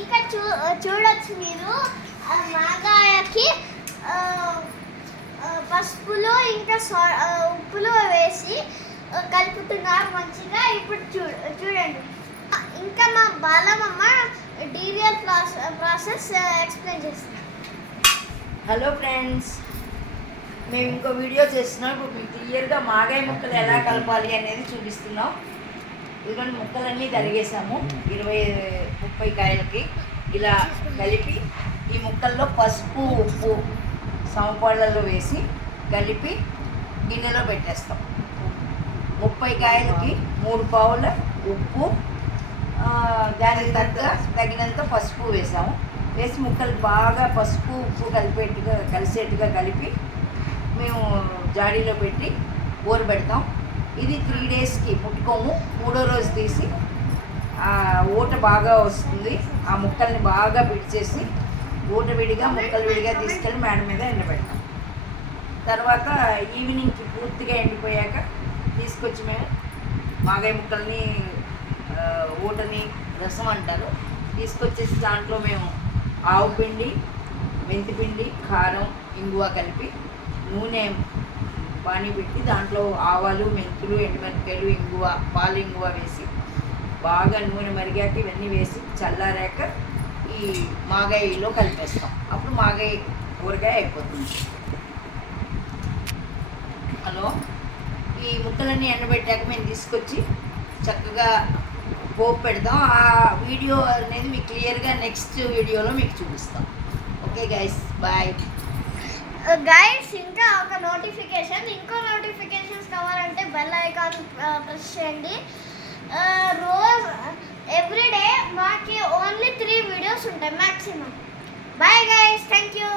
ఇంకా చూడొచ్చు మీరు మాగాయకి పసుపులో ఇంకా ఉప్పులో వేసి కలుపుతున్నారు మంచిగా. ఇప్పుడు చూడండి. ఇంకా మా బాలమ్మ డీరియల్ ప్రాసెస్ ఎక్స్ప్లెయిన్ చేస్తుంది. హలో ఫ్రెండ్స్, మేము ఇంకో వీడియో చేస్తున్నాం. ఇప్పుడు మీకు క్లియర్గా మాగాయ ముక్కలు ఎలా కలపాలి అనేది చూపిస్తున్నాం. ఇదిగోండి, ముక్కలన్నీ తరిగేసాము. 20-30 కాయలకి ఇలా కలిపి ఈ ముక్కల్లో పసుపు ఉప్పు సమపాళ్ళలో వేసి కలిపి గిన్నెలో పెట్టేస్తాం. 30 కాయలకి 3 పావుల ఉప్పు, దానికి తగినంత పసుపు వేసాము. వేసి ముక్కలు బాగా పసుపు ఉప్పు కలిసేట్టుగా కలిపి మేము జాడీలో పెట్టి ఊరబెడతాం. ఇది 3 డేస్కి ముట్టుకోము. 3వ రోజు తీసి ఊట బాగా వస్తుంది. ఆ ముక్కల్ని బాగా పిడిచేసి ఊట విడిగా ముక్కలు విడిగా తీసుకెళ్ళి మేడ మీద ఎండబెడతాం. తర్వాత ఈవినింగ్కి పూర్తిగా ఎండిపోయాక తీసుకొచ్చి మేము మాగాయ ముక్కల్ని ఊటని రసం అంటారు తీసుకొచ్చేసి దాంట్లో మేము ఆవు పిండి, మెంతిపిండి, కారం, ఇంగువ కలిపి నూనె పానీ పెట్టి దాంట్లో ఆవాలు, మెంతులు, ఎండుమిరపకాయలు, ఇంగువ, పాలు ఇంగువ వేసి బాగా నూనె మరిగాక ఇవన్నీ వేసి చల్లారాక ఈ మాగాయలో కలిపేస్తాం. అప్పుడు మాగాయ ఊరగాయ అయిపోతుంది. హలో, ఈ ముక్కలన్నీ ఎండబెట్టాక మేము తీసుకొచ్చి చక్కగా పోపు పెడతాం. ఆ వీడియో అనేది మీకు క్లియర్గా నెక్స్ట్ వీడియోలో మీకు చూపిస్తాం. Okay guys, bye guys. ఇంకా ఒక ఇంకో నోటిఫికేషన్స్ కావాలంటే బెల్ ఐకాన్ ప్రెస్ చేయండి. ఎవ్రీడే మాకి ఓన్లీ 3 వీడియోస్ ఉంటాయి maximum. Bye guys, thank you.